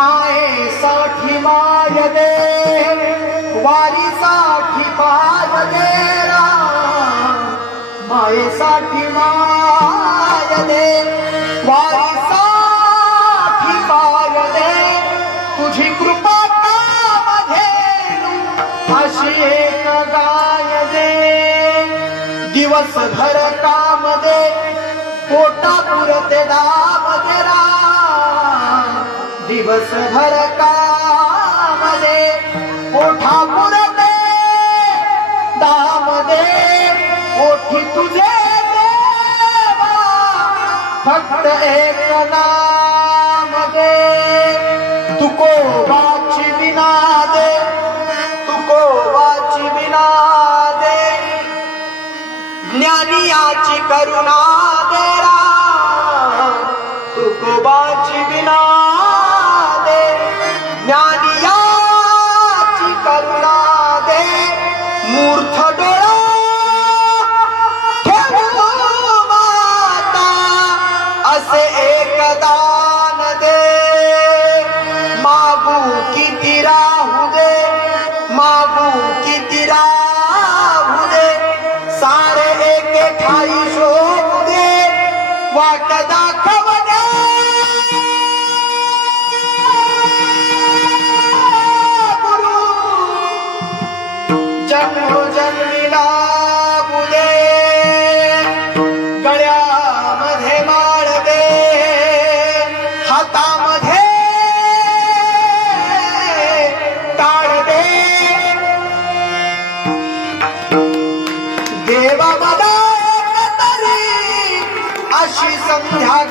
मायेसाठी माय दे, वारीसाठी पाय दे, मायेसाठी माय दे, वारीसाठी पाय दे, तुझी कृपा कामध्ये अशी एक गाय दे, दिवसभर काम दे, पोटा पुरते दाम दे, दिवसभर काम दे, पोटा पुरते दाम दे, ओठी तुझे देवा फक्त एक नाम दे, तुकोबाची बिना दे, तुकोबाची बिना दे, ज्ञानियाची करुणा